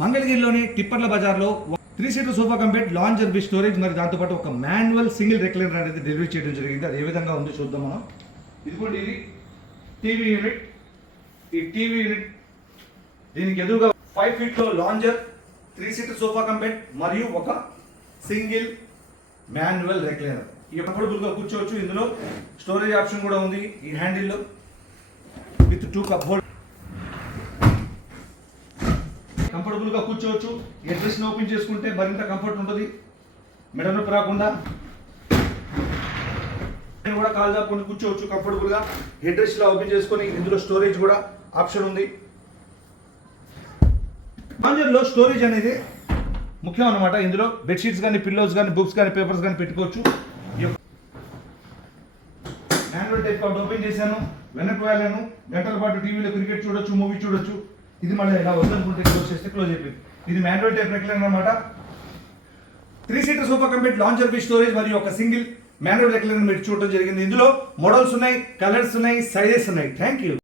మంగళగిరిలోని టిప్పర్ల బజార్లో three seater sofa cum bed lounger B storage మరి దాంతోపాటు ఒక మాన్యువల్ సింగిల్ రెక్లైనర్ అనేది డెలివరీ చేయడం జరిగింది. అది ఏ విధంగా ఉంది చూద్దాం మనం. ఇదిగోండి ఇది టీవీ యూనిట్ ఈ టీవీ యూనిట్ దీనికి ఎదురుగా five ఫీట్లో lounger three seater sofa cum bed మరియు ఒక సింగిల్ మాన్యువల్ రెక్లైనర్ ఈ కంఫర్టబుల్ కూర్చోవచ్చు. ఇందులో స్టోరేజ్ ఆప్షన్ కూడా ఉంది. ఈ హ్యాండిల్లో విత్ టూ కప్ హోల్డ్ కంఫర్టబుల్గా కూర్చోవచ్చు. ఈ ఓపెన్ చేసుకుంటే మరింత కంఫర్ట్ ఉంటుంది. మెడ నొప్పి రాకుండా. నేను కూడా కాల్ చాపుకొని కూర్చోవచ్చు కంఫర్టబుల్గా. గా ఓపెన్ చేసుకొని ఇందులో స్టోరేజ్ కూడా ఆప్షన్ ఉంది. లో స్టోరేజ్ అనేది ముఖ్యం అన్నమాట. ఇందులో బెడ్షీట్స్ కానీ పిల్లోస్ కానీ బుక్స్ కానీ పేపర్స్ కానీ పెట్టుకోవచ్చు. మాన్యువల్ టైప్ కార్డ్ ఓపెన్ చేశాను. వెనక్కి వెళ్ళాను. గంటల పాటు టీవీలో క్రికెట్ చూడొచ్చు మూవీ చూడొచ్చు. ఇది మళ్ళీ ఇలా వద్దనుకుంటే క్లోజ్ చేస్తే క్లోజ్ అయిపోయింది. ఇది మాన్యువల్ టైప్ రెక్లైన్ అనమాట three seater super complete lounger B storage మరియు ఒక సింగిల్ మాన్యువల్ రెక్లైన్ మీరు చూడటం జరిగింది. ఇందులో మోడల్స్ ఉన్నాయి కలర్స్ ఉన్నాయి సైజెస్ ఉన్నాయి. Thank you